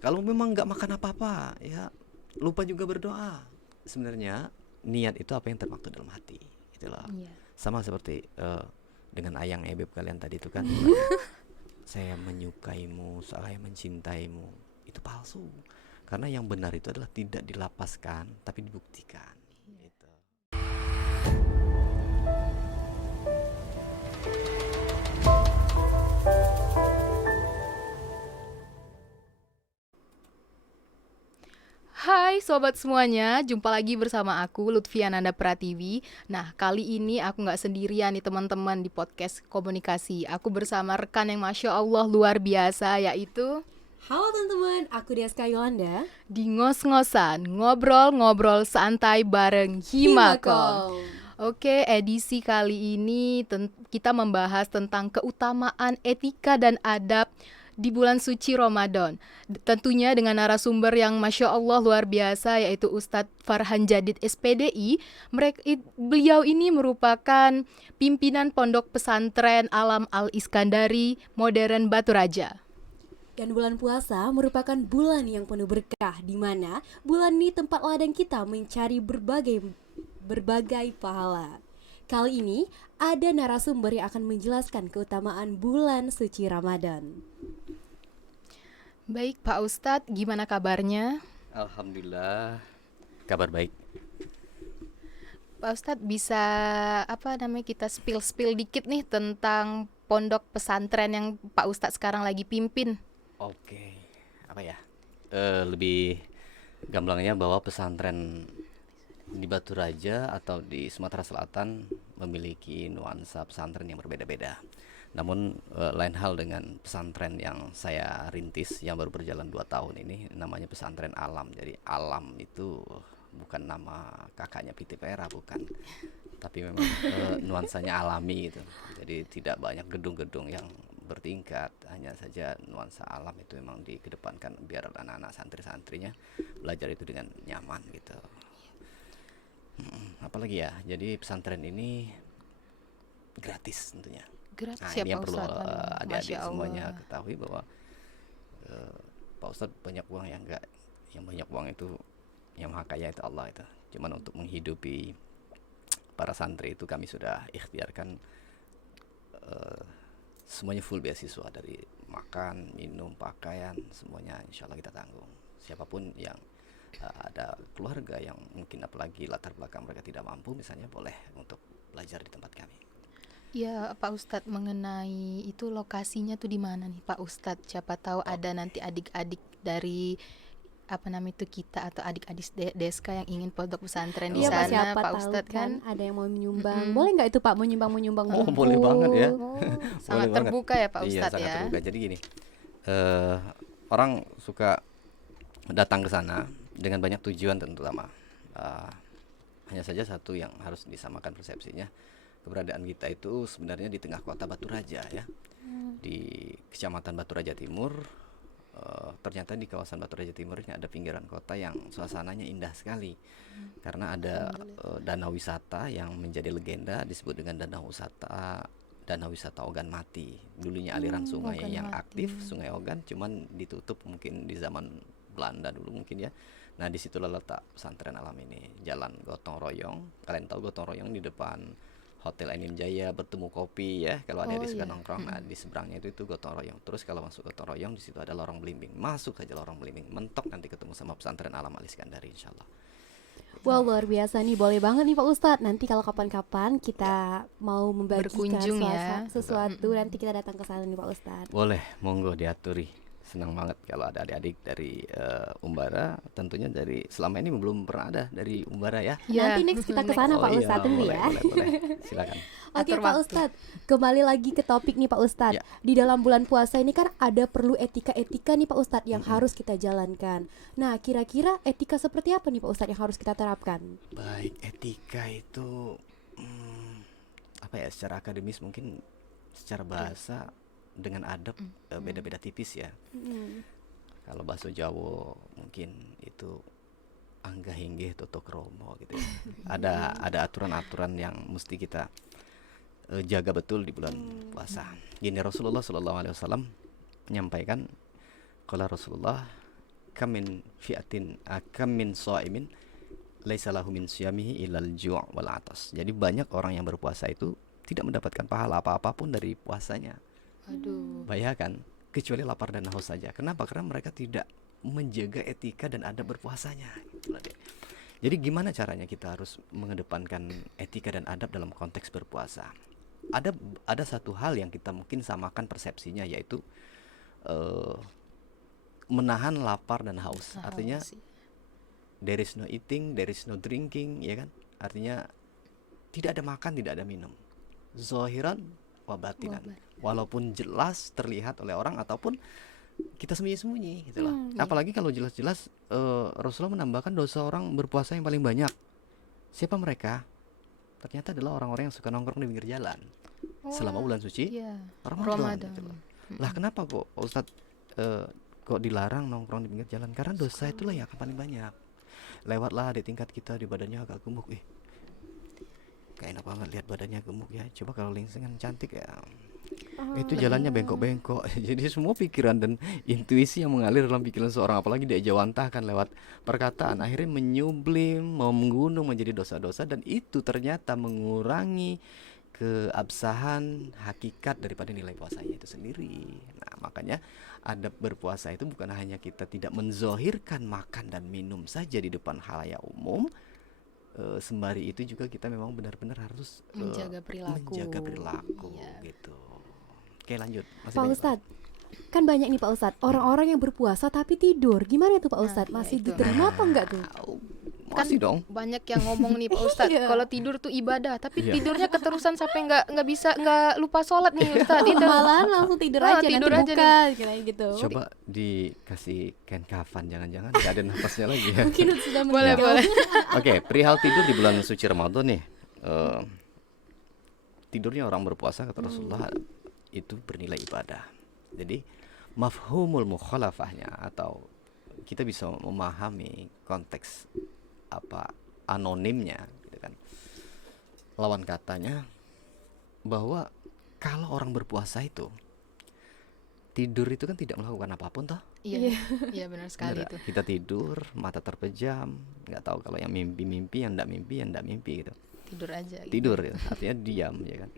Kalau memang nggak makan apa-apa, ya lupa juga berdoa. Sebenarnya niat itu apa yang termaktub dalam hati, itulah. Iya. Sama seperti dengan ayang ebeb kalian tadi itu kan, saya menyukaimu, saya mencintaimu, itu palsu. Karena yang benar itu adalah tidak dilapaskan, tapi dibuktikan. Gitu. Hai sobat semuanya, jumpa lagi bersama aku Lutfiananda Pratiwi. Nah, kali ini aku nggak sendirian nih teman-teman di podcast komunikasi. Aku bersama rekan yang Masya Allah luar biasa, yaitu Halo teman-teman, aku Deska Yolanda di ngos-ngosan, ngobrol-ngobrol santai bareng Himakom. Oke, edisi kali ini kita membahas tentang keutamaan etika dan adab di bulan suci Ramadan. Tentunya dengan narasumber yang Masya Allah luar biasa, yaitu Ustadz Farhan Jadid SPDI. Beliau ini merupakan pimpinan Pondok Pesantren Alam Al-Iskandari Modern Batu Raja. Dan bulan puasa merupakan bulan yang penuh berkah, di mana bulan ini tempat ladang kita mencari berbagai pahala. Kali ini ada narasumber yang akan menjelaskan keutamaan bulan suci Ramadan. Baik Pak Ustadz, gimana kabarnya? Alhamdulillah, kabar baik. Pak Ustadz bisa kita spill dikit nih tentang pondok pesantren yang Pak Ustadz sekarang lagi pimpin. Oke, apa ya? Lebih gamblangnya bahwa pesantren di Batu Raja atau di Sumatera Selatan memiliki nuansa pesantren yang berbeda-beda. Namun lain hal dengan pesantren yang saya rintis yang baru berjalan 2 tahun ini, namanya pesantren Alam. Jadi Alam itu bukan nama kakaknya Piti Pera, bukan. Tapi memang nuansanya alami gitu. Jadi tidak banyak gedung-gedung yang bertingkat, hanya saja nuansa alam itu memang dikedepankan biar anak-anak santri-santrinya belajar itu dengan nyaman gitu. Apalagi ya, jadi pesantren ini gratis tentunya. Gratis Nah ya ini yang Pak perlu Ustadz. adik-adik Masya semuanya Allah. ketahui bahwa Pak Ustadz banyak uang ya enggak, yang banyak uang itu yang maha kaya itu Allah itu. Cuman untuk menghidupi para santri itu kami sudah ikhtiarkan semuanya full beasiswa, dari makan, minum, pakaian, semuanya insya Allah kita tanggung. Siapapun yang ada keluarga yang mungkin apalagi latar belakang mereka tidak mampu misalnya, boleh untuk belajar di tempat kami. Ya Pak Ustadz, mengenai itu lokasinya tuh di mana nih Pak Ustadz? Siapa tahu ada nanti adik-adik dari kita atau adik-adik Deska yang ingin pondok pesantren di Iya Pak, sana siapa Pak tahu Ustadz kan kan. ada yang mau menyumbang. Mm-mm. Boleh nggak itu Pak menyumbang Oh, buku? boleh banget ya. Oh, sangat Boleh banget. terbuka ya Pak Iya, Ustadz sangat ya. terbuka. Jadi gini, orang suka datang ke sana dengan banyak tujuan terutama. Hanya saja satu yang harus disamakan persepsinya, keberadaan kita itu sebenarnya di tengah kota Batu Raja ya, di Kecamatan Batu Raja Timur. Ternyata di kawasan Batu Raja Timur ini ada pinggiran kota yang suasananya indah sekali, karena ada danau wisata yang menjadi legenda, disebut dengan Danau Wisata Ogan Mati. Dulunya aliran sungai Ogan yang Mati. aktif, Sungai Ogan, cuman ditutup mungkin di zaman Belanda dulu mungkin ya. Nah disitulah letak pesantren Alam ini, Jalan Gotong Royong. Kalian tahu Gotong Royong di depan Hotel Enim Jaya, bertemu kopi ya. Kalau ada Oh, di suka iya. nongkrong, nah di seberangnya itu Gotong Royong. Terus kalau masuk Gotong Royong, di situ ada lorong belimbing. Masuk aja lorong belimbing, mentok nanti ketemu sama pesantren Alam Al-Iskandari insyaallah. Wah luar biasa nih, boleh banget nih Pak Ustadz. Nanti kalau kapan-kapan kita mau membagikan Berkunjung ya. sesuatu, nanti kita datang ke sana nih Pak Ustadz. Boleh, monggo diaturi. Senang banget kalau ada adik-adik dari Umbara, tentunya dari selama ini belum pernah ada dari Umbara ya. Ya, Nanti next kita ke sana Oh Pak iya, Ustadz dulu boleh, ya. boleh. Silakan. Oke Atur Pak waktu. Ustadz, kembali lagi ke topik nih Pak Ustadz. Ya. Di dalam bulan puasa ini kan ada perlu etika-etika nih Pak Ustadz yang harus kita jalankan. Nah kira-kira etika seperti apa nih Pak Ustadz yang harus kita terapkan? Baik, etika itu apa ya, secara akademis mungkin, secara bahasa dengan adab beda-beda tipis ya. Kalau bahasa Jawa mungkin itu angga hinggih toto kromo gitu ya. Ada aturan-aturan yang mesti kita jaga betul di bulan puasa. Gini, Rasulullah SAW menyampaikan, qala Rasulullah kam min shaimin laisa lahu min siyamihi illal ju' wal atas. Jadi banyak orang yang berpuasa itu tidak mendapatkan pahala apa-apapun dari puasanya. Aduh. Bayangkan, kecuali lapar dan haus saja. Kenapa? Karena mereka tidak menjaga etika dan adab berpuasanya. Itulah dia. Jadi gimana caranya kita harus mengedepankan etika dan adab dalam konteks berpuasa? Ada satu hal yang kita mungkin samakan persepsinya, yaitu menahan lapar dan haus. Artinya there is no eating, there is no drinking, ya kan? Artinya tidak ada makan, tidak ada minum. Zahiran wa batinan. Walaupun jelas terlihat oleh orang ataupun kita sembunyi-sembunyi gitu loh. Apalagi kalau jelas-jelas Rasulullah menambahkan dosa orang berpuasa yang paling banyak. Siapa mereka? Ternyata adalah orang-orang yang suka nongkrong di pinggir jalan selama bulan suci Ramadan. Gitu loh. Lah kenapa kok Ustadz kok dilarang nongkrong di pinggir jalan? Karena dosa itulah yang akan paling banyak. Lewatlah di tingkat kita, di badannya agak gemuk, kayak enak banget lihat badannya gemuk ya. Coba kalau lingsingan cantik ya, itu jalannya bengkok-bengkok. Jadi semua pikiran dan intuisi yang mengalir dalam pikiran seorang, apalagi dia jawantahkan lewat perkataan, akhirnya menyublim, menggunung menjadi dosa-dosa, dan itu ternyata mengurangi keabsahan hakikat daripada nilai puasanya itu sendiri. Nah, makanya adab berpuasa itu bukan hanya kita tidak menzohirkan makan dan minum saja di depan khalayak umum, sembari itu juga kita memang benar-benar harus menjaga perilaku. Iya. Gitu. Oke, lanjut. Pak Ustadz, kan banyak nih Pak Ustadz orang-orang yang berpuasa tapi tidur. Gimana tuh Pak Ustadz? Masih itu. diterima apa enggak tuh? Masih dong. Banyak yang ngomong nih Pak Ustadz, Iya. kalau tidur tuh ibadah, tapi Iya. tidurnya keterusan sampai nggak lupa sholat nih Ustadz. Itu Malahan langsung tidur aja, tidur nanti aja buka kayak gitu. Coba dikasih kain kafan, jangan-jangan nggak ada nafasnya lagi ya. Mungkin sudah boleh meninggal. boleh. Oke, perihal tidur di bulan suci Ramadan nih. Tidurnya orang berpuasa kata Rasulullah itu bernilai ibadah. Jadi mafhumul mukhalafahnya, atau kita bisa memahami konteks anonimnya gitu kan. Lawan katanya bahwa kalau orang berpuasa itu tidur itu kan tidak melakukan apapun toh. Iya, iya benar sekali Bener itu. gak? Kita tidur, mata terpejam, nggak tahu kalau yang mimpi, yang nggak mimpi gitu. Tidur aja. Gitu. Tidur ya, artinya diam ya kan.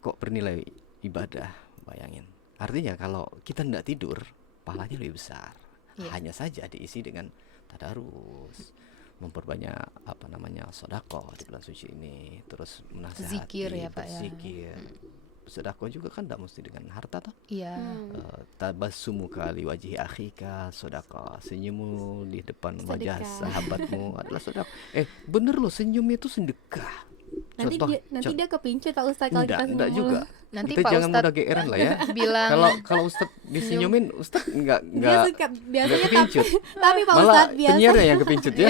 Kok bernilai ibadah, bayangin. Artinya kalau kita nggak tidur, pahalanya lebih besar. Iya. Hanya saja diisi dengan tadarus, memperbanyak sedekah di bulan suci ini, terus menasihati, Zikir ya, Pak, ya. berzikir. Sedekah juga kan tidak mesti dengan harta toh. Iya. Tabassumuka li wajhi akhika sedekah. Senyummu di depan wajah Sedekah. sahabatmu adalah sedekah. Bener loh, senyum itu sedekah. Nanti dia kepincut Pak Ustadz kalau kita enggak senyum. juga. Nanti Kita Pak jangan Ustadz mudah geeran lah ya. bilang Kalau Ustadz disenyumin, Ustadz Dia enggak suka biasanya kepincut. tapi Pak Malah Ustadz biasa. penyiarnya yang kepincut ya.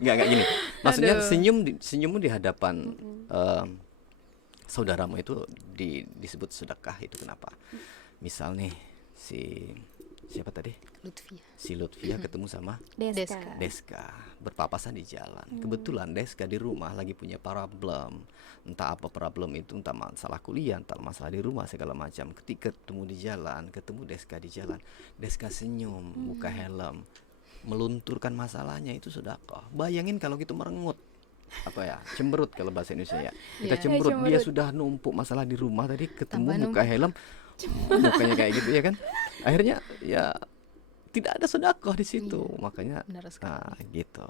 Enggak gini. Maksudnya Aduh. senyummu di hadapan saudaramu itu disebut sedekah. Itu kenapa? Misal nih siapa tadi? Lutfi. Si Lutfia ketemu sama Deska. Deska, berpapasan di jalan. Kebetulan Deska di rumah lagi punya problem. Entah apa problem itu, entah masalah kuliah, entah masalah di rumah, segala macam. Ketika ketemu di jalan, ketemu Deska di jalan, Deska senyum, buka helm, melunturkan masalahnya, itu sedekah. Bayangin kalau gitu merengut. Cemberut kalau bahasa Indonesia ya. Kita Iya. cemberut, dia Cemberut. sudah numpuk masalah di rumah tadi, ketemu Tambah buka helm, mukanya kayak gitu ya kan. Akhirnya ya tidak ada sedekah di situ. Makanya Benar sekali. gitu.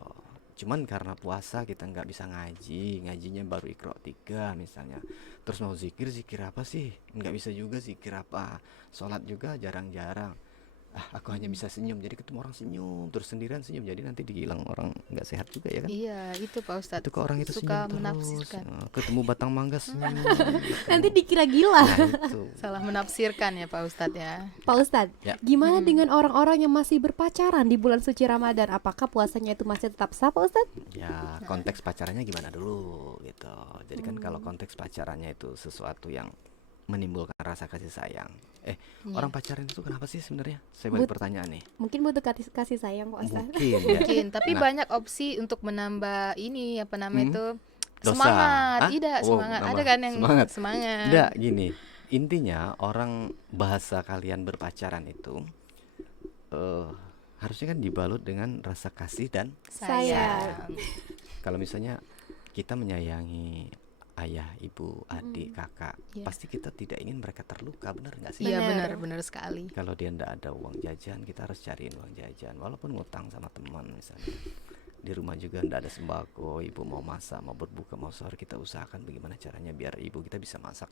Cuman karena puasa kita nggak bisa ngajinya baru Iqra 3 misalnya. Terus mau zikir apa sih? Nggak bisa juga zikir apa. Sholat juga jarang-jarang. Aku hanya bisa senyum, jadi ketemu orang senyum, terus sendirian senyum, jadi nanti dibilang orang nggak sehat juga ya kan. Iya, itu Pak Ustadz. Itu ke orang itu suka senyum menafsirkan. terus. Ketemu batang mangga senyum. Nanti dikira gila. Nah, itu. Salah menafsirkan ya Pak Ustadz ya. Pak Ustadz, Ya. gimana dengan orang-orang yang masih berpacaran di bulan suci Ramadan? Apakah puasanya itu masih tetap sah Pak Ustadz? Ya, konteks pacarannya gimana dulu gitu. Jadi kan kalau konteks pacarannya itu sesuatu yang menimbulkan rasa kasih sayang. Orang pacaran itu kenapa sih sebenarnya? Saya balik pertanyaan nih. Mungkin butuh kasih sayang Pak Ustadz. Mungkin ya. Mungkin, tapi Nah, banyak opsi untuk menambah ini itu Dosa. semangat. Hah? Tidak, Oh, semangat. Ada nambah kan yang semangat. semangat. Enggak, gini. Intinya orang bahasa kalian berpacaran itu harusnya kan dibalut dengan rasa kasih dan Sayang. kalau misalnya kita menyayangi ayah, ibu, adik, kakak, Iya. pasti kita tidak ingin mereka terluka, benar nggak sih? Iya Benar. benar sekali. Kalau dia ndak ada uang jajan, kita harus cariin uang jajan, walaupun ngutang sama teman misalnya. Di rumah juga ndak ada sembako, ibu mau masak, mau berbuka, mau sahur, kita usahakan bagaimana caranya biar ibu kita bisa masak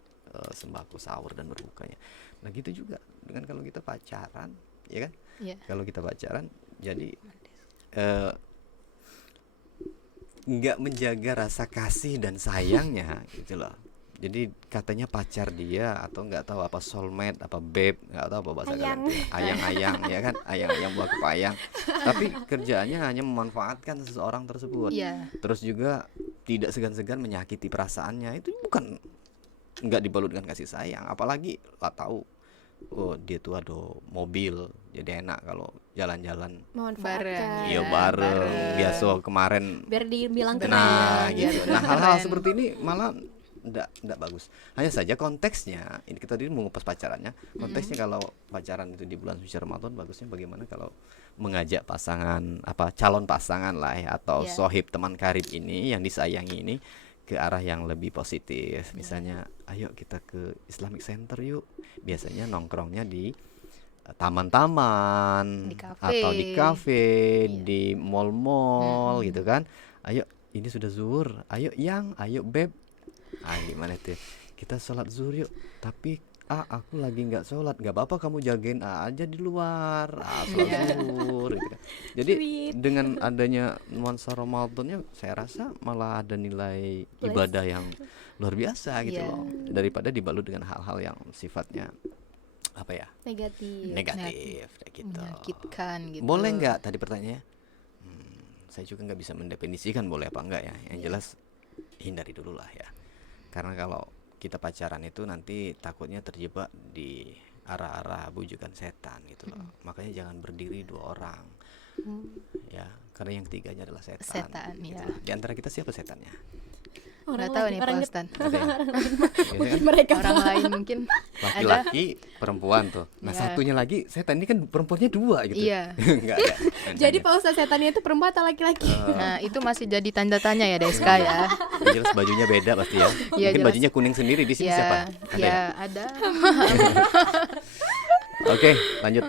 sembako sahur dan berbukanya. Nah gitu juga dengan kalau kita pacaran, ya kan? Iya. Kalau kita pacaran, jadi nggak menjaga rasa kasih dan sayangnya gitu loh. Jadi katanya pacar dia atau nggak tahu apa soulmate, apa babe, nggak tahu apa bahasa Ayang. kalian. Ayang-ayang ya kan, ayang-ayang buah kepayang. Tapi kerjaannya hanya memanfaatkan seseorang tersebut. Iya. Terus juga tidak segan-segan menyakiti perasaannya. Itu bukan nggak dibalut dengan kasih sayang. Apalagi lah tahu, oh dia tuh ada mobil, jadi enak kalau jalan-jalan. Memanfaatkan. Iya Ya, bareng. bareng. Biasa kemarin. Biar dibilang keren. Nah, Biar gitu. keren. Nah, hal-hal seperti ini malah enggak bagus. Hanya saja konteksnya, ini kita tadi mau ngupas pacarannya. Konteksnya kalau pacaran itu di bulan suci Ramadan, bagusnya bagaimana kalau mengajak pasangan calon pasangan lah ya, atau Iya. sohib teman karib ini yang disayangi ini ke arah yang lebih positif. Misalnya, ayo kita ke Islamic Center yuk. Biasanya nongkrongnya di taman-taman Di kafe. atau di kafe, Iya. di mall-mall gitu kan. Ayo, ini sudah zuhur. Ayo ayo beb. Gimana tuh? Kita sholat zuhur yuk. Tapi aku lagi nggak sholat. Nggak apa-apa, kamu jagain aja di luar. Sholat zuhur gitu kan. Jadi Sweet. dengan adanya nuansa Ramadannya, saya rasa malah ada nilai Plus. ibadah yang luar biasa gitu Iya. loh. Daripada dibalut dengan hal-hal yang sifatnya apa ya, Negatif. negatif kayak gitu. Menyakitkan gitu. Boleh nggak tadi pertanyaannya? Saya juga nggak bisa mendefinisikan boleh apa enggak ya. Yang jelas hindari dulu lah ya. Karena kalau kita pacaran itu nanti takutnya terjebak di arah-arah bujukan setan gitu loh. Makanya jangan berdiri dua orang. Ya, karena yang ketiganya adalah setan. Setan, gitu ya. loh. Di antara kita siapa setannya? Nggak tahu nih Pak Ustadz. Ada ya? Biasanya kan Mereka Orang lain mungkin laki-laki, perempuan tuh. Nah, Iya. satunya lagi setan ini kan perempuannya dua gitu. Iya. Nggak ada. Jadi Pak Ustadz setannya itu perempuan atau laki-laki? Nah, itu masih jadi tanda tanya ya DSK ya. Yang jelas bajunya beda pasti ya. Iya, Mungkin jelas. bajunya kuning sendiri di sini Ya, siapa? Ada ya? ya ada. Oke, lanjut.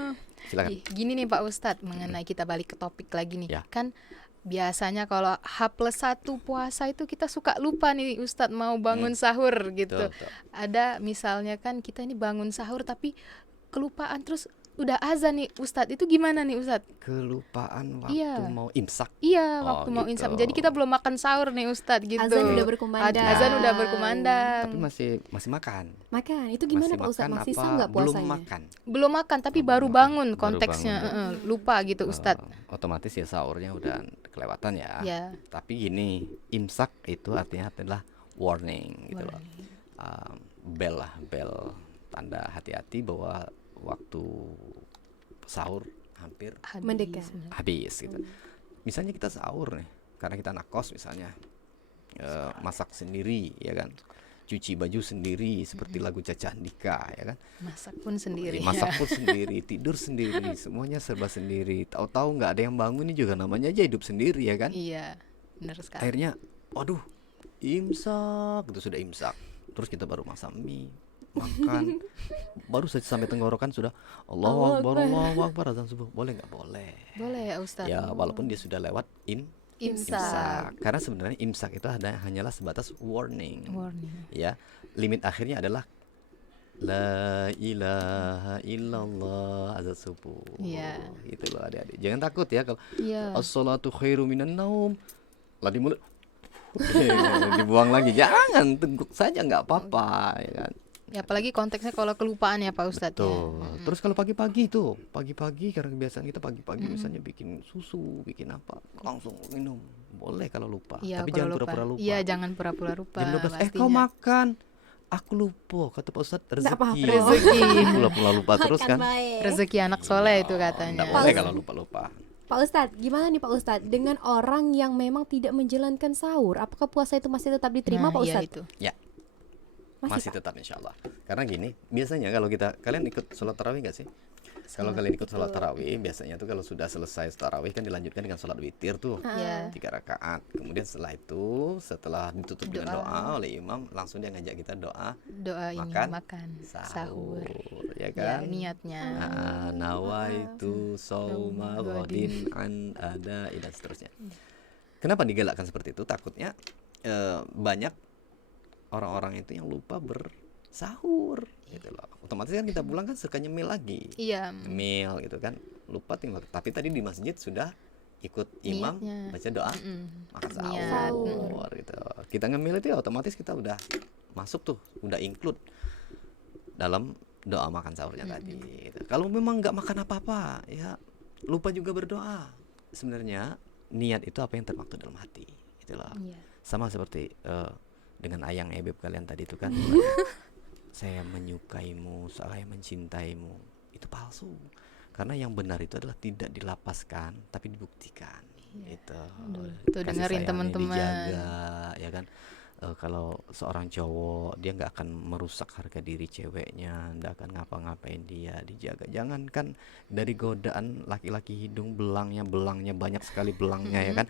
Silakan. Gini nih Pak Ustadz, mengenai kita balik ke topik lagi nih. Ya. Kan biasanya kalau H+1 puasa itu kita suka lupa nih Ustadz mau bangun sahur gitu. Betul. Ada misalnya kan kita ini bangun sahur tapi kelupaan terus udah azan nih Ustadz. Itu gimana nih Ustadz? Kelupaan waktu Iya. mau imsak. Iya, Oh, waktu mau gitu. insaf. Jadi kita belum makan sahur nih Ustadz gitu. Azan udah berkumandang. Azan udah berkumandang. Tapi masih makan. Makan. Itu gimana Masih Pak Ustadz? makan Masih apa sah nggak belum puasanya? makan? Belum makan tapi Oh, baru belum bangun makan. Baru konteksnya. bangun. Lupa gitu Ustadz. Otomatis ya sahurnya udah kelewatan ya. Ya. Tapi gini, imsak itu artinya adalah warning gitu loh. Bel lah, bel tanda hati-hati bahwa waktu sahur hampir Mendekat. habis gitu. Misalnya kita sahur nih, karena kita anak kos misalnya, masak sendiri ya kan, cuci baju sendiri seperti lagu Caca Andika ya kan, Masak pun sendiri. masak pun sendiri, tidur sendiri, semuanya serba sendiri. Tahu-tahu nggak ada yang bangun, ini juga namanya aja hidup sendiri ya kan. Iya, benar sekali. Akhirnya, waduh, imsak, itu sudah imsak. Terus kita baru masak mie, makan, baru saja sampai tenggorokan sudah Allahu Akbar, Allahu Akbar, azan subuh. Boleh nggak? Boleh. Boleh ya Ustadz. Ya, walaupun dia sudah lewat Imsak. Karena sebenarnya imsak itu hanyalah sebatas warning. Warning. Ya, limit akhirnya adalah la ilaha illallah azan subuh. Iya. Gitu loh adik-adik. Jangan takut ya kalau Iya. as-salatu khairu minan naum. Lah di mulut dibuang lagi. Jangan, teguk saja nggak apa-apa ya kan. Ya, apalagi konteksnya kalau kelupaan ya Pak Ustadz ya. Tuh. Terus kalau pagi-pagi tuh, pagi-pagi karena kebiasaan kita pagi-pagi misalnya bikin susu, bikin apa, langsung minum. Boleh kalau lupa. Iya, Tapi kalau jangan pura-pura lupa. Iya, jangan pura-pura lupa. Jam 12, kau pastinya. makan. Aku lupa, kata Pak Ustadz, rezeki. apa-apa. Rezeki. Lupa terus kan. baik. Rezeki anak soleh itu Nggak katanya. boleh kalau lupa-lupa. Pak Ustadz, gimana nih Pak Ustadz dengan orang yang memang tidak menjalankan sahur? Apakah puasa itu masih tetap diterima Pak iya Ustadz? itu. Ya, masih Pak? tetap insya Allah. Karena gini, biasanya kalau kalian ikut sholat tarawih nggak sih? Kalau Sholat kalian ikut sholat itu. tarawih, biasanya tuh kalau sudah selesai tarawih kan dilanjutkan dengan sholat witir tuh, Ya. 3 rakaat. Kemudian setelah itu, setelah ditutup dengan Doa. doa oleh imam, langsung dia ngajak kita doa Doa ini makan makan sahur, Ya, ya kan? niatnya. Nawaitu sauma ghadin an ada dan seterusnya. Kenapa digalakkan seperti itu? Takutnya banyak orang-orang itu yang lupa bersahur gitu loh. Otomatis kan kita pulang kan suka nyemil lagi. Iya. Nyemil gitu kan. Lupa tinggal. Tapi tadi di masjid sudah ikut imam Niatnya. baca doa makan Niat. sahur gitu. Kita ngemil itu ya otomatis kita udah masuk tuh, udah include dalam doa makan sahurnya tadi gitu. Kalau memang nggak makan apa-apa ya lupa juga berdoa. Sebenarnya niat itu apa yang termaktub dalam hati gitu loh. Iya. Sama seperti dengan ayang ebeb kalian tadi itu kan saya menyukaimu, saya mencintaimu, itu palsu. Karena yang benar itu adalah tidak dilapaskan tapi dibuktikan. Itu Tuh dengerin teman-teman. dijaga ya kan. Kalau seorang cowok dia nggak akan merusak harga diri ceweknya, nggak akan ngapa-ngapain dia, dijaga. Jangankan dari godaan laki-laki hidung belangnya banyak sekali belangnya ya kan,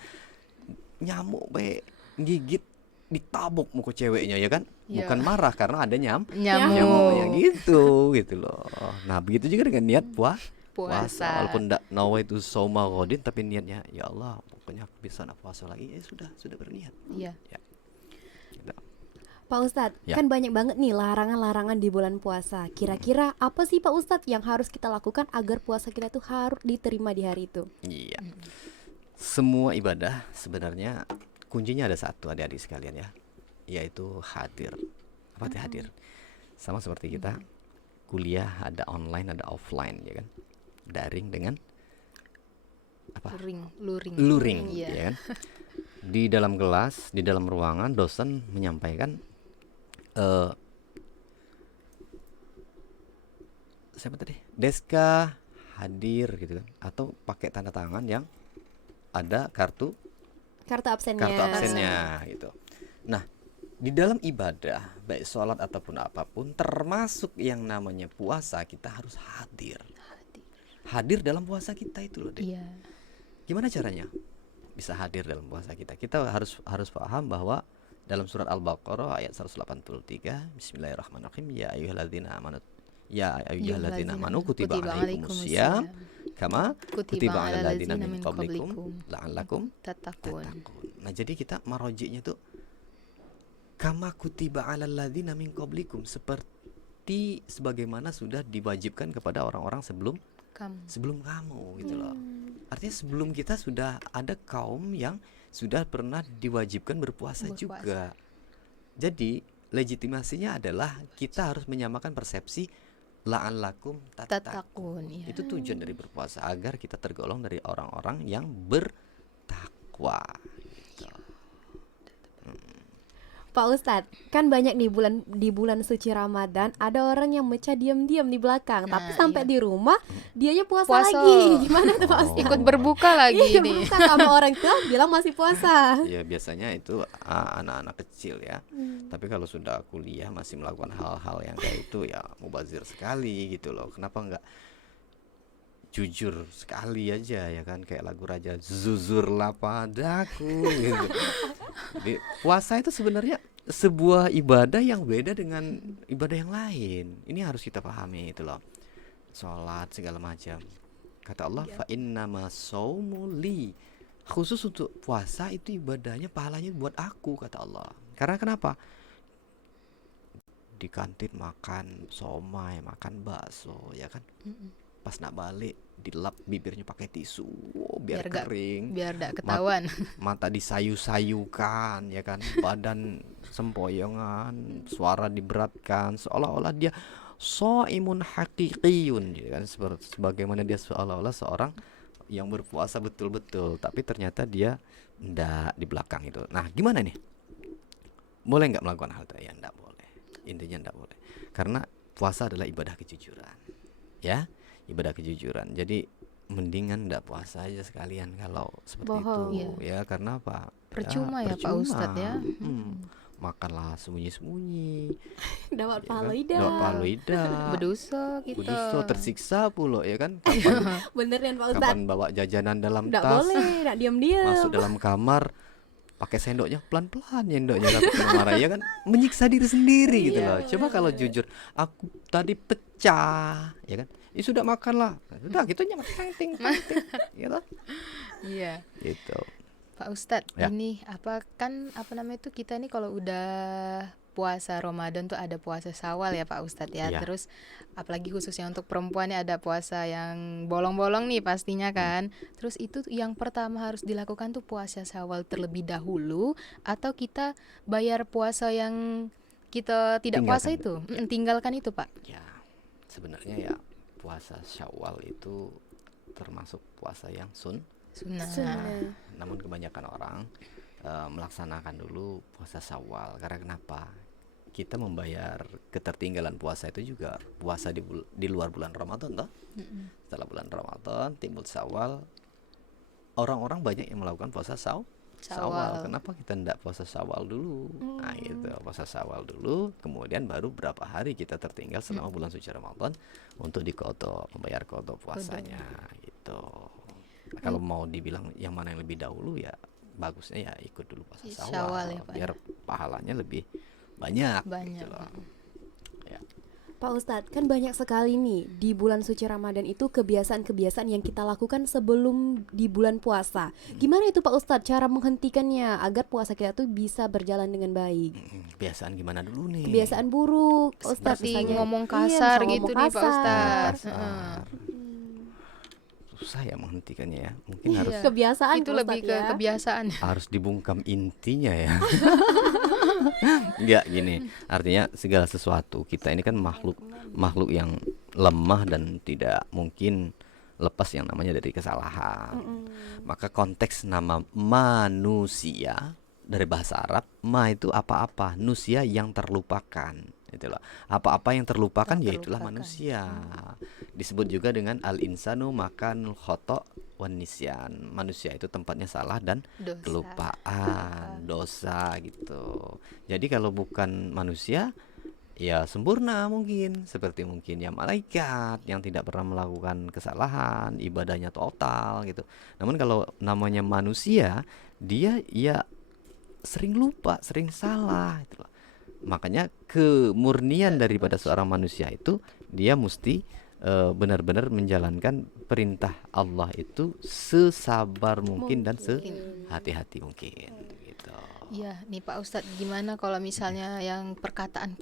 nyamuk be gigit ditabuk muka ceweknya ya kan, Ya. bukan marah karena ada Nyamuk. nyamuknya gitu loh. Nah begitu juga dengan niat Puasa. walaupun ndak nawaitu sauma ghadin tapi niatnya ya Allah pokoknya aku bisa nak puasa lagi, sudah berniat Iya. ya. Gitu. Pak Ustadz, Ya. kan banyak banget nih larangan-larangan di bulan puasa. Kira-kira apa sih Pak Ustadz yang harus kita lakukan agar puasa kita tuh harus diterima di hari itu? Iya. Semua ibadah sebenarnya kuncinya ada satu adik-adik sekalian ya, yaitu hadir. Apa itu hadir? Sama seperti kita kuliah ada online ada offline ya kan, daring dengan apa? Luring Iya. ya kan. Di dalam kelas, di dalam ruangan dosen menyampaikan siapa tadi? Deska hadir gitu kan, atau pakai tanda tangan yang ada kartu Kartu absennya. gitu. Nah, di dalam ibadah baik sholat ataupun apapun termasuk yang namanya puasa kita harus hadir. Hadir dalam puasa kita itu loh, Dek. Iya. Gimana caranya bisa hadir dalam puasa kita? Kita harus paham bahwa dalam surat Al-Baqarah ayat 183, Bismillahirrahmanirrahim, ya ayyuhalladzina amanu kutiba alaikumusiyam kama kutiba alal ladzina min qablikum la'allakum tattaqun. tattaqun. Nah, jadi kita marojiknya tuh kama kutiba alal ladzina min qablikum, seperti sebagaimana sudah diwajibkan kepada orang-orang sebelum kamu gitu loh. Artinya sebelum kita sudah ada kaum yang sudah pernah diwajibkan berpuasa juga. Jadi legitimasinya adalah kita harus menyamakan persepsi la'allakum tattaqun. Iya. Itu tujuan dari berpuasa agar kita tergolong dari orang-orang yang bertakwa. Pak Ustadz, kan banyak di bulan suci Ramadan ada orang yang mecah diam-diam di belakang, tapi Nah, sampai iya. di rumah dianya puasa Puasa. lagi. Gimana tuh Pak Ustadz? Ikut berbuka lagi Iya, nih. bukan, sama orang tua bilang masih puasa. Ya biasanya itu anak-anak kecil ya. Tapi kalau sudah kuliah masih melakukan hal-hal yang kayak itu ya mubazir sekali gitu loh. Kenapa enggak jujur sekali aja ya kan, kayak lagu Raja Zuzurlah padaku gitu. Jadi puasa itu sebenarnya sebuah ibadah yang beda dengan ibadah yang lain. Ini harus kita pahami itu loh. Sholat segala macam. Kata Allah fa innama shaumu li. Khusus untuk puasa itu ibadahnya pahalanya buat aku kata Allah. Karena kenapa? Di kantin makan somai, makan bakso ya kan. Pas nak balik dilap bibirnya pakai tisu, biar kering. Biar gak ketahuan. Mata disayu-sayukan ya kan, badan sempoyongan, suara diberatkan, seolah-olah dia shaimun haqiqiyun gitu kan, sebagaimana dia seolah-olah seorang yang berpuasa betul-betul, tapi ternyata dia ndak di belakang itu. Nah, gimana nih? Boleh nggak melakukan hal itu? Ya ndak boleh. Intinya ndak boleh. Karena puasa adalah ibadah kejujuran. Ya, ibadah kejujuran. Jadi mendingan ndak puasa aja sekalian kalau seperti Bohong. itu ya, karena apa? Percuma ya Pak Ustadz ya. makanlah sembunyi-sembunyi, Dapat ya pahala kan? ida. Dapat pahala ida. Berdosa kita. Berdosa, tersiksa pula ya kan. Kapan, Bener kan Pak Ustadz? kapan bawa jajanan dalam Nggak tas, boleh, nggak diam-diam. masuk dalam kamar, pakai sendoknya pelan-pelan, nyendoknya takut kena marah ya kan, menyiksa diri sendiri gitu loh. Coba kalau jujur, aku tadi pecah, ya kan, ya sudah makanlah, sudah gitunya makan ting gitu, Iya. gitu. Pak Ustadz, Ya. ini apa namanya itu kita nih kalau udah puasa Ramadan tuh ada puasa Syawal ya Pak Ustadz ya. Iya. Terus apalagi khususnya untuk perempuan nih ada puasa yang bolong-bolong nih pastinya kan. Terus itu yang pertama harus dilakukan tuh puasa Syawal terlebih dahulu atau kita bayar puasa yang kita tidak puasa itu? Tinggalkan itu Pak. Ya, sebenarnya ya puasa Syawal itu termasuk puasa yang Sunnah. Sunnah. namun kebanyakan orang melaksanakan dulu puasa Syawal. Karena kenapa? Kita membayar ketertinggalan puasa itu juga puasa di luar bulan Ramadan toh. Setelah bulan Ramadan timbul Syawal, orang-orang banyak yang melakukan puasa Syawal. Kenapa kita tidak puasa Syawal dulu? Nah itu puasa Syawal dulu, kemudian baru berapa hari kita tertinggal selama bulan suci Ramadan untuk diqadha, membayar qadha puasanya gitu. Nah, kalau mau dibilang yang mana yang lebih dahulu ya bagusnya ya ikut dulu puasa Syawal Syawal ya, Pak, biar pahalanya lebih banyak, Banyak. gitu loh. Ya. Pak Ustadz, kan banyak sekali nih di bulan suci Ramadan itu kebiasaan-kebiasaan yang kita lakukan sebelum di bulan puasa. Gimana itu Pak Ustadz cara menghentikannya agar puasa kita tuh bisa berjalan dengan baik? Kebiasaan gimana dulu nih? Kebiasaan buruk, Pak Ustadz, Seperti misalnya ngomong iya, kasar misal gitu ngomong nih Pak kasar. Ustadz. Kasar. Susah ya menghentikannya ya. Mungkin Iya. harus Kebiasaan Itu Pak lebih Ustadz, ke ya. kebiasaan. harus dibungkam intinya ya. Enggak gini, artinya segala sesuatu kita ini kan makhluk yang lemah dan tidak mungkin lepas yang namanya dari kesalahan. Maka konteks nama manusia dari bahasa Arab, ma itu apa-apa, nusia yang terlupakan. Itulah. Apa-apa yang terlupakan Yang yaitulah terlupakan. manusia. Disebut juga dengan al-insanu makanul khoto wan nisyan. Manusia itu tempatnya salah dan Dosa. kelupaan, dosa gitu. Jadi kalau bukan manusia ya sempurna mungkin, seperti mungkin ya malaikat yang tidak pernah melakukan kesalahan, ibadahnya total gitu. Namun kalau namanya manusia, dia ya sering lupa, sering salah gitu loh. Makanya kemurnian daripada seorang manusia itu dia mesti benar-benar menjalankan perintah Allah itu sesabar mungkin dan sehati-hati mungkin gitu. Iya, nih Pak Ustadz, gimana kalau misalnya yang perkataan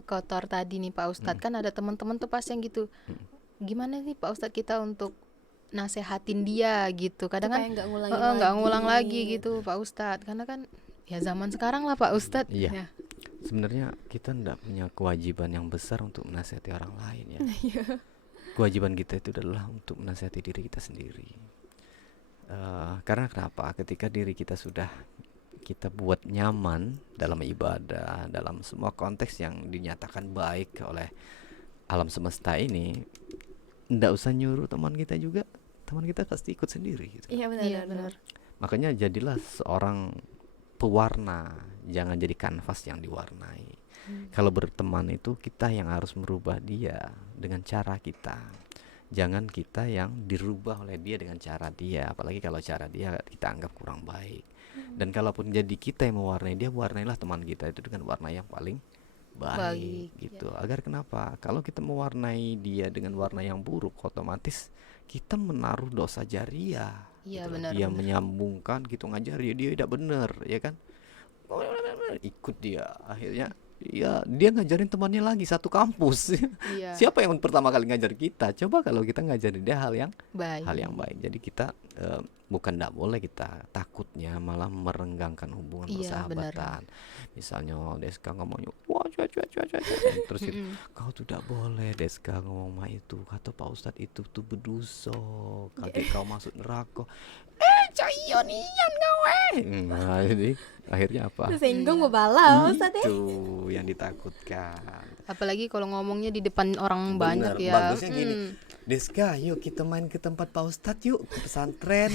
kotor tadi nih Pak Ustadz, kan ada teman-teman tuh pas yang gitu. Gimana nih Pak Ustadz kita untuk nasehatin dia gitu? Kadang kan Supaya nggak ngulangin nggak lagi. ngulang lagi gitu Pak Ustadz, karena kan ya zaman sekarang lah Pak Ustadz. Iya. Ya. Sebenarnya kita tidak punya kewajiban yang besar untuk menasihati orang lain ya. Kewajiban kita itu adalah untuk menasihati diri kita sendiri. Karena kenapa? Ketika diri kita sudah kita buat nyaman dalam ibadah, dalam semua konteks yang dinyatakan baik oleh alam semesta ini, ndak usah nyuruh teman kita juga, teman kita pasti ikut sendiri gitu. Iya Iya, benar. Makanya jadilah seorang pewarna, jangan jadi kanvas yang diwarnai. Kalau berteman itu kita yang harus merubah dia dengan cara kita. Jangan kita yang dirubah oleh dia dengan cara dia, apalagi kalau cara dia kita anggap kurang baik. Dan kalaupun jadi kita yang mewarnai dia, warnailah teman kita itu dengan warna yang paling baik gitu. Agar kenapa? Kalau kita mewarnai dia dengan warna yang buruk, otomatis kita menaruh dosa jariah. Iya, Gitu. benar, Dia benar. menyambungkan gitu, ngajari dia tidak benar, ya kan? Ikut dia, akhirnya ya dia ngajarin temannya lagi satu kampus. Iya. Siapa yang pertama kali ngajar kita? Coba kalau kita ngajarin dia hal yang Baik. baik. Jadi kita bukan tidak boleh, kita takutnya malah merenggangkan hubungan Iya, persahabatan. Misalnya Deska ngomongnya, wah terus gitu, kau tidak boleh Deska ngomong mah itu, kata Pak Ustadz itu tuh berdosa, kakek kau masuk neraka. Cayonian gawe. Nah, jadi akhirnya apa? Singgung bebala Ustadz ya. Itu yang ditakutkan. Apalagi kalau ngomongnya di depan orang banyak Bener, ya. bagusnya gini, Deska, yuk kita main ke tempat Pak Ustadz yuk, ke pesantren.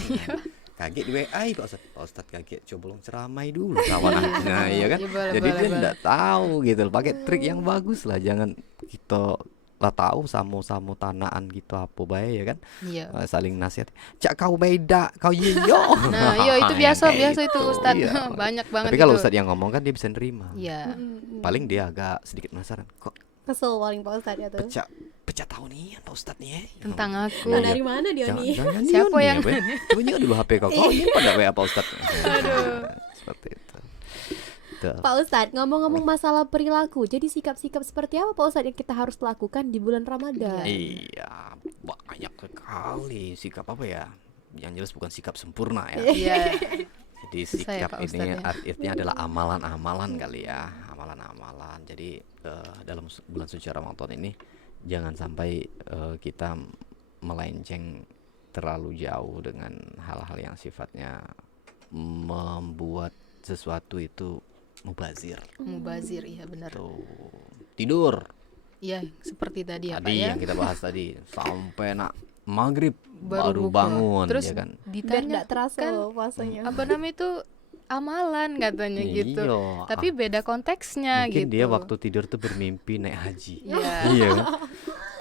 kaget di WA Pak Ustadz kaget, coba ceramai dulu kawan aku. Nah iya kan, Iya, boleh, jadi boleh, dia boleh. nggak tahu gitu loh. Pakai trik yang bagus lah, jangan kita lah tahu samo-samo tanaan gitu apa bae ya kan. Iya. Saling nasihat, cak kau beda kau yo. Nah, iya itu Yang kayak biasa itu gitu, Ustadz. iya. Banyak banget Tapi kalau itu. Ustadz yang ngomong kan dia bisa nerima. Iya. Paling dia agak sedikit penasaran, kok Kesel paling Pak Ustadz ya tuh. pecah pecah tahu nih Pak Ustadz nih ya. Tentang aku. Nah, Iya. dari mana dia Jangan, nih? jangan Siapa Dion nih, yang apa ya? Coba nyok dulu HP kau. Kau nyimpan enggak WA Pak Ustadz? Aduh. Seperti itu. Tuh. Pak Ustadz, ngomong-ngomong masalah perilaku, jadi sikap-sikap seperti apa Pak Ustadz yang kita harus lakukan di bulan Ramadan? Iya, banyak sekali sikap apa ya? Yang jelas bukan sikap sempurna ya. Iya. Jadi Susah ya, sikap Pak ini Ustadz ya. artinya adalah amalan-amalan kali ya, amalan-amalan. Jadi dalam bulan suci Ramadan ini jangan sampai kita melenceng terlalu jauh dengan hal-hal yang sifatnya membuat sesuatu itu mubazir. Mubazir, iya benar. Tuh. Tidur. Iya, seperti tadi ya Pak Tadi ya. yang kita bahas tadi sampai nak maghrib Baru baru buka. bangun Terus ya kan. Biar ditanya nggak terasa kan loh puasanya. apa namanya itu amalan katanya gitu. Iya, Tapi beda konteksnya mungkin gitu. dia waktu tidur tuh bermimpi naik haji. Iya. Iya kan?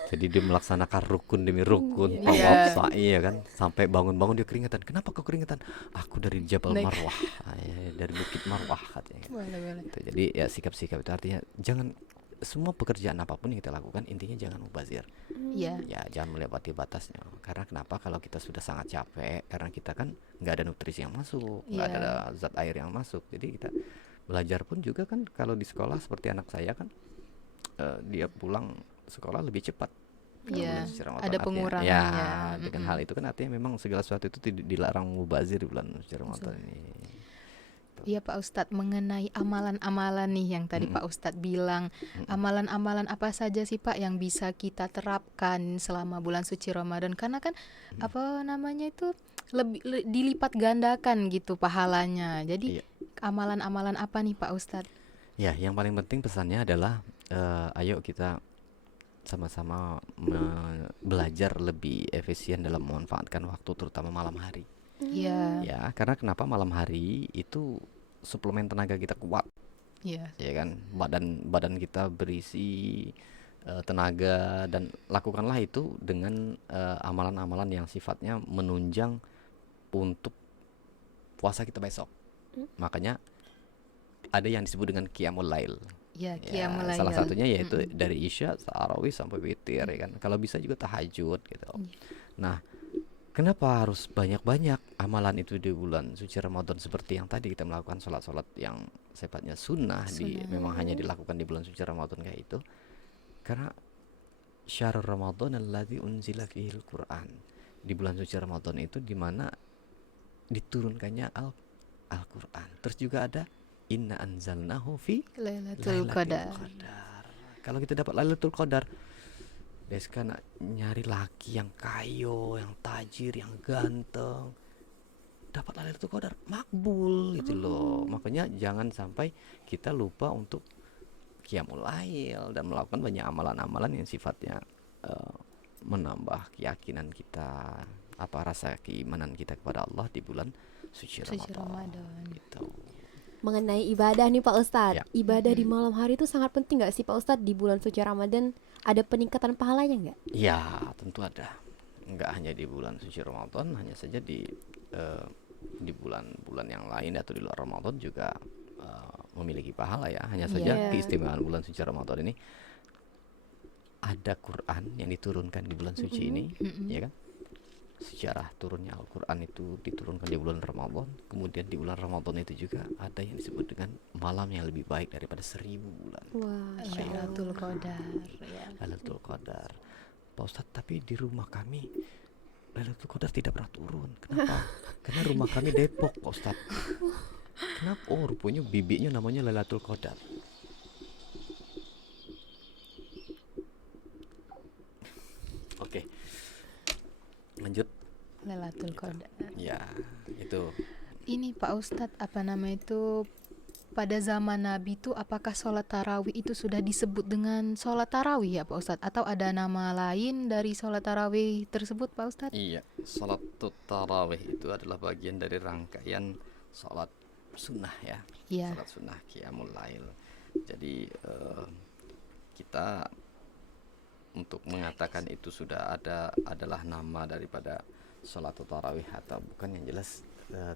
Jadi dia melaksanakan rukun demi rukun, Iya. tawaf sa'i ya kan, sampai bangun-bangun dia keringetan. Kenapa kau keringetan? Aku dari Jabal Naik. Marwah, dari Bukit Marwah katanya. Boleh. Gitu. Jadi ya sikap-sikap itu artinya jangan semua pekerjaan apapun yang kita lakukan intinya jangan mubazir. Iya. Ya jangan melewati batasnya. Karena kenapa? Kalau kita sudah sangat capek, karena kita kan nggak ada nutrisi yang masuk, nggak Iya. ada zat air yang masuk. Jadi kita belajar pun juga kan kalau di sekolah seperti anak saya kan dia pulang sekolah lebih cepat. Kalau Iya, bulan suci Ramadan ada artinya, pengurangannya. ya dengan hal itu kan artinya memang segala sesuatu itu dilarang mubazir di bulan suci Ramadan ini. Iya Pak Ustadz, mengenai amalan-amalan nih yang tadi Pak Ustadz bilang, amalan-amalan apa saja sih Pak yang bisa kita terapkan selama bulan suci Ramadan? Karena kan apa namanya itu dilipat gandakan gitu pahalanya. Jadi Iya. amalan-amalan apa nih Pak Ustadz? Ya, yang paling penting pesannya adalah ayo kita sama-sama belajar lebih efisien dalam memanfaatkan waktu terutama malam hari. Iya, Ya, karena kenapa malam hari itu suplemen tenaga kita kuat, iya, ya kan? Badan kita berisi tenaga dan lakukanlah itu dengan amalan-amalan yang sifatnya menunjang untuk puasa kita besok. Makanya ada yang disebut dengan qiyamul lail. iya. Ya, Qiyamul salah lail. satunya yaitu dari isya, tarawih sampai witir ya kan. Kalau bisa juga tahajud gitu. Nah, kenapa harus banyak-banyak amalan itu di bulan suci Ramadan seperti yang tadi kita melakukan sholat-sholat yang sifatnya sunnah, memang hanya dilakukan di bulan suci Ramadan kayak itu. Karena syahrul Ramadan alladzi unzila fihil Qur'an. Di bulan suci Ramadan itu di mana diturunkannya Al-Qur'an. Terus juga ada inna anzalnahu fi Lailatul Lailatul Qadar. Qadar. Kalau kita dapat Lailatul Qadar, Deska nak nyari laki yang kayo, yang tajir, yang ganteng, dapat Lailatul Qadar, makbul gitu loh. Makanya jangan sampai kita lupa untuk qiyamul lail dan melakukan banyak amalan-amalan yang sifatnya menambah keyakinan kita, apa rasa keimanan kita kepada Allah di bulan suci Ramadan. Gitu. Mengenai ibadah nih Pak Ustadz, Ya. ibadah di malam hari itu sangat penting nggak sih Pak Ustadz di bulan suci Ramadan? Ada peningkatan pahalanya nggak? Ya, tentu ada. Enggak hanya di bulan suci Ramadan, hanya saja di bulan-bulan yang lain atau di luar Ramadan juga memiliki pahala ya. Hanya saja Iya. keistimewaan bulan suci Ramadan ini ada Quran yang diturunkan di bulan suci ini, ya kan? Sejarah turunnya Al-Quran itu diturunkan di bulan Ramadan. Kemudian di bulan Ramadan itu juga ada yang disebut dengan malam yang lebih baik daripada 1000 bulan. Wah, Lailatul Qadar. Ya. Lailatul Qadar. Pak Ustadz, tapi di rumah kami Lailatul Qadar tidak pernah turun. Kenapa? Karena rumah kami Depok, Pak Ustadz. Kenapa? Oh, rupanya bibitnya namanya Lailatul Qadar. Oke. Lanjut. Lailatul Qadar. Ya, itu. Ini Pak Ustadz apa nama itu pada zaman Nabi itu apakah sholat tarawih itu sudah disebut dengan sholat tarawih ya Pak Ustadz? Atau ada nama lain dari sholat tarawih tersebut Pak Ustadz? Iya, sholat tarawih itu adalah bagian dari rangkaian sholat sunnah ya. Iya. Sholat sunnah qiyamul lail. Jadi kita untuk mengatakan itu sudah adalah nama daripada sholat tarawih atau bukan, yang jelas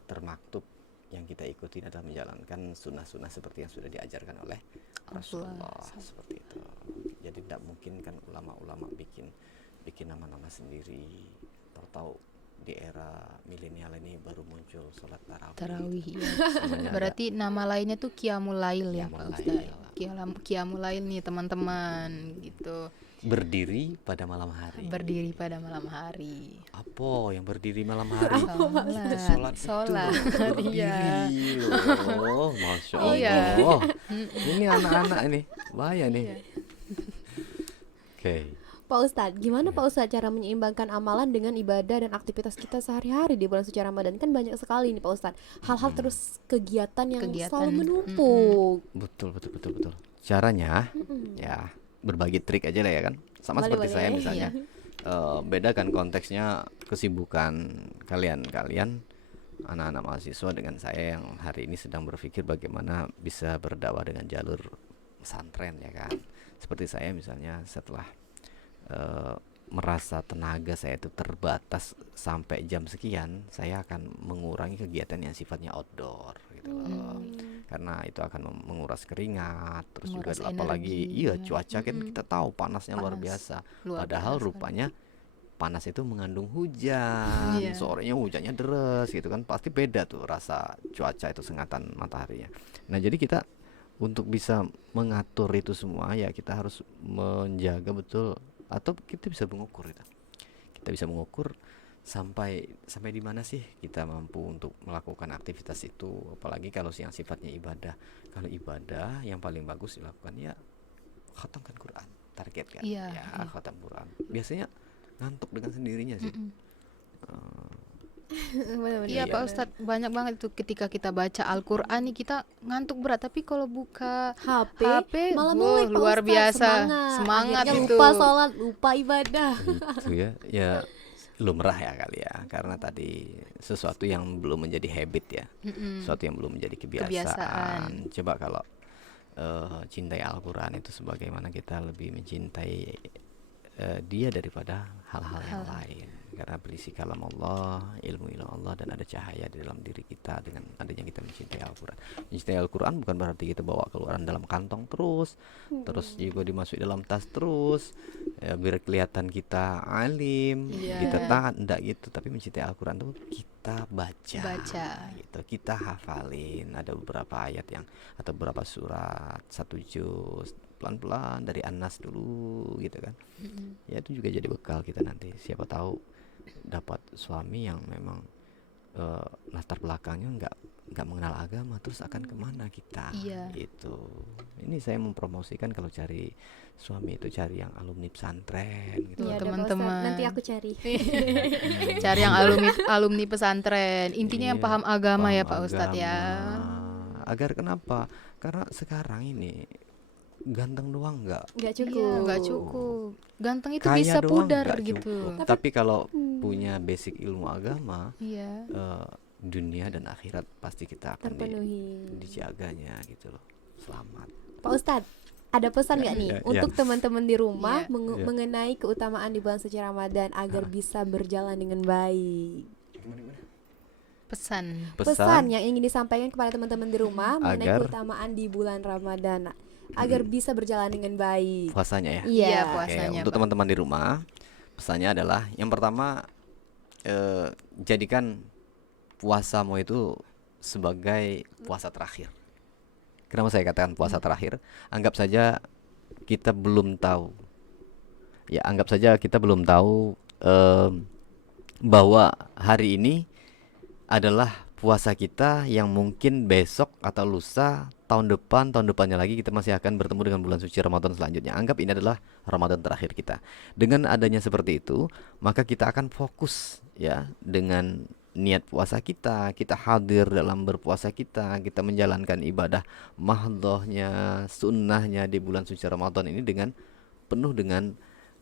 termaktub yang kita ikuti adalah menjalankan sunnah-sunnah seperti yang sudah diajarkan oleh Rasulullah, seperti itu. Jadi tidak mungkin kan ulama-ulama bikin nama-nama sendiri. Tahu-tahu di era milenial ini baru muncul sholat tarawih. Tarawih ya. Semuanya ada Berarti nama lainnya tuh Qiyamul Lail ya Pak Qiyamul Ustadz. Qiyamul Lail nih teman-teman gitu. berdiri pada malam hari. Berdiri pada malam hari. Apa yang berdiri malam hari? Sholat. Sholat itu Iya. berdiri loh, masya Iya. Allah. Ini anak-anak ini bahaya nih. Oke. Pak Ustadz, gimana Pak Ustadz cara menyeimbangkan amalan dengan ibadah dan aktivitas kita sehari-hari di bulan suci Ramadan? Kan banyak sekali nih Pak Ustadz, hal-hal terus kegiatan yang selalu menumpuk. Betul. Caranya ya berbagi trik aja lah ya kan. Sama Boleh, seperti saya boleh. misalnya. Bedakan konteksnya kesibukan kalian anak-anak mahasiswa dengan saya yang hari ini sedang berpikir bagaimana bisa berdakwah dengan jalur pesantren ya kan. Seperti saya misalnya setelah merasa tenaga saya itu terbatas sampai jam sekian, saya akan mengurangi kegiatan yang sifatnya outdoor gitu loh. Karena itu akan menguras keringat, terus Menguras juga apalagi energi, iya ya. cuaca kan kita tahu panasnya luar Panas, biasa. luar Padahal biasa. rupanya panas itu mengandung hujan, Iya. sorenya hujannya deras gitu kan, pasti beda tuh rasa cuaca itu sengatan mataharinya. Nah jadi kita untuk bisa mengatur itu semua ya kita harus menjaga betul, atau kita bisa mengukur itu. Kita bisa mengukur sampai di mana sih kita mampu untuk melakukan aktivitas itu, apalagi kalau yang sifatnya ibadah. Kalau ibadah yang paling bagus dilakukan ya khatamkan Quran, target kan. Iya, Ya, iya. khatam Quran. Biasanya ngantuk dengan sendirinya sih. Benar-benar. Iya Iya. Pak Ustadz, banyak banget itu ketika kita baca Al-Quran nih kita ngantuk berat. Tapi kalau buka HP, HP, malah wah, melek Pak luar Ustadz, biasa. Semangat Akhirnya itu. lupa sholat, lupa ibadah. Itu ya, ya lumrah ya kali ya, karena tadi sesuatu yang belum menjadi habit ya, sesuatu yang belum menjadi kebiasaan. Coba kalau cintai Al-Quran itu sebagaimana kita lebih mencintai dia daripada hal-hal yang lain, karena berisi kalam Allah, ilmu Allah, dan ada cahaya di dalam diri kita dengan adanya kita mencintai Al-Quran. Mencintai Al-Quran bukan berarti kita bawa keluaran dalam kantong terus juga dimasuki dalam tas terus ya, biar kelihatan kita alim, Iya. kita taat, enggak gitu. Tapi mencintai Al-Quran itu kita baca gitu, kita hafalin. Ada beberapa ayat yang atau beberapa surat, satu juz pelan-pelan dari An-Nas dulu gitu kan. Ya itu juga jadi bekal kita nanti, siapa tahu dapat suami yang memang latar belakangnya nggak mengenal agama, terus akan kemana kita. Iya. Gitu. Ini saya mempromosikan kalau cari suami itu cari yang alumni pesantren gitu. Tuh, Iya, ada Pak teman-teman. Ustadz, nanti aku cari. Cari yang alumni pesantren. Intinya yang Iya, paham agama ya paham Pak Ustadz ya. agama. Agar kenapa? Karena sekarang ini ganteng doang nggak Nggak Iya, cukup. nggak cukup. Ganteng itu kaya bisa doang pudar nggak gitu. cukup. Tapi kalau punya basic ilmu agama, Iya. dunia dan akhirat pasti kita akan Terpenuhi. dijaganya gitu loh. Selamat. Pak Ustadz, ada pesan nggak nih Ya, untuk ya. teman-teman di rumah Iya. Ya. mengenai keutamaan di bulan suci Ramadan agar bisa berjalan dengan baik? Pesan. Pesan yang ingin disampaikan kepada teman-teman di rumah mengenai Agar- keutamaan di bulan Ramadan agar bisa berjalan dengan baik. puasanya ya. Iya, Iya. Oke, puasanya. untuk Pak. teman-teman di rumah, pesannya adalah yang pertama, jadikan puasamu itu sebagai puasa terakhir. Kenapa saya katakan puasa terakhir? Anggap saja kita belum tahu. Ya, anggap saja kita belum tahu bahwa hari ini adalah puasa kita yang mungkin besok atau lusa, tahun depannya lagi kita masih akan bertemu dengan bulan suci Ramadan selanjutnya. Anggap ini adalah Ramadan terakhir kita. Dengan adanya seperti itu, maka kita akan fokus ya dengan niat puasa kita, kita hadir dalam berpuasa kita menjalankan ibadah mahdhahnya, sunnahnya di bulan suci Ramadan ini dengan penuh dengan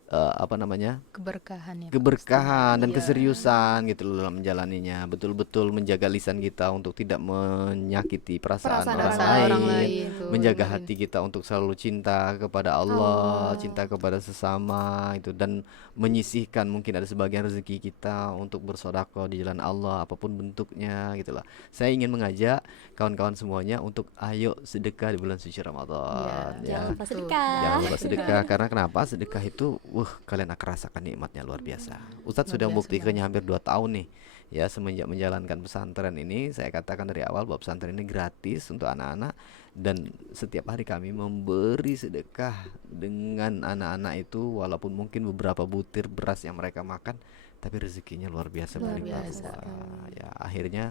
Keberkahan ya, Pak keberkahan dan Ustadz. Iya. keseriusan gitu loh dalam menjalaninya. Betul-betul menjaga lisan kita untuk tidak menyakiti perasaan Perasaan orang orang lain, lain tuh, menjaga dengerin. hati kita untuk selalu cinta kepada Allah, cinta kepada sesama itu, dan menyisihkan mungkin ada sebagian rezeki kita untuk bersedekah di jalan Allah apapun bentuknya gitu lah. Saya ingin mengajak kawan-kawan semuanya untuk ayo sedekah di bulan suci Ramadan Jangan ya. lupa Tuh. sedekah. Jangan lupa sedekah, karena kenapa? Sedekah itu, kalian akan rasakan nikmatnya luar biasa. Ustadz Luar sudah biasa membuktikannya hampir 2 tahun nih. Ya, semenjak menjalankan pesantren ini, saya katakan dari awal bahwa pesantren ini gratis untuk anak-anak, dan setiap hari kami memberi sedekah dengan anak-anak itu, walaupun mungkin beberapa butir beras yang mereka makan, tapi rezekinya luar biasa Luar berlimpah biasa. ruah. Ya, akhirnya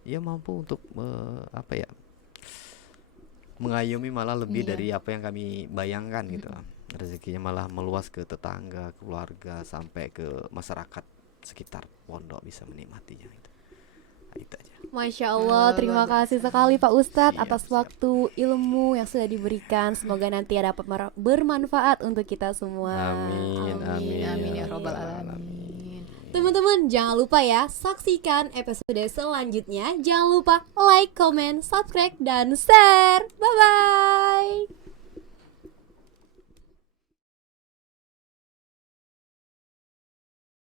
ya mampu untuk mengayomi malah lebih Iya. dari apa yang kami bayangkan gitu. Rezekinya malah meluas ke tetangga, keluarga, sampai ke masyarakat sekitar pondok bisa menikmatinya gitu. Nah, itu aja. Masya Allah, terima kasih sekali Pak Ustadz Siap, atas siap. waktu ilmu yang sudah diberikan. Semoga nanti dapat bermanfaat untuk kita semua. Amin, amin, Amin ya ya robbal Rabbal alamin. Teman-teman, jangan lupa ya, saksikan episode selanjutnya. Jangan lupa like, comment, subscribe, dan share. Bye-bye.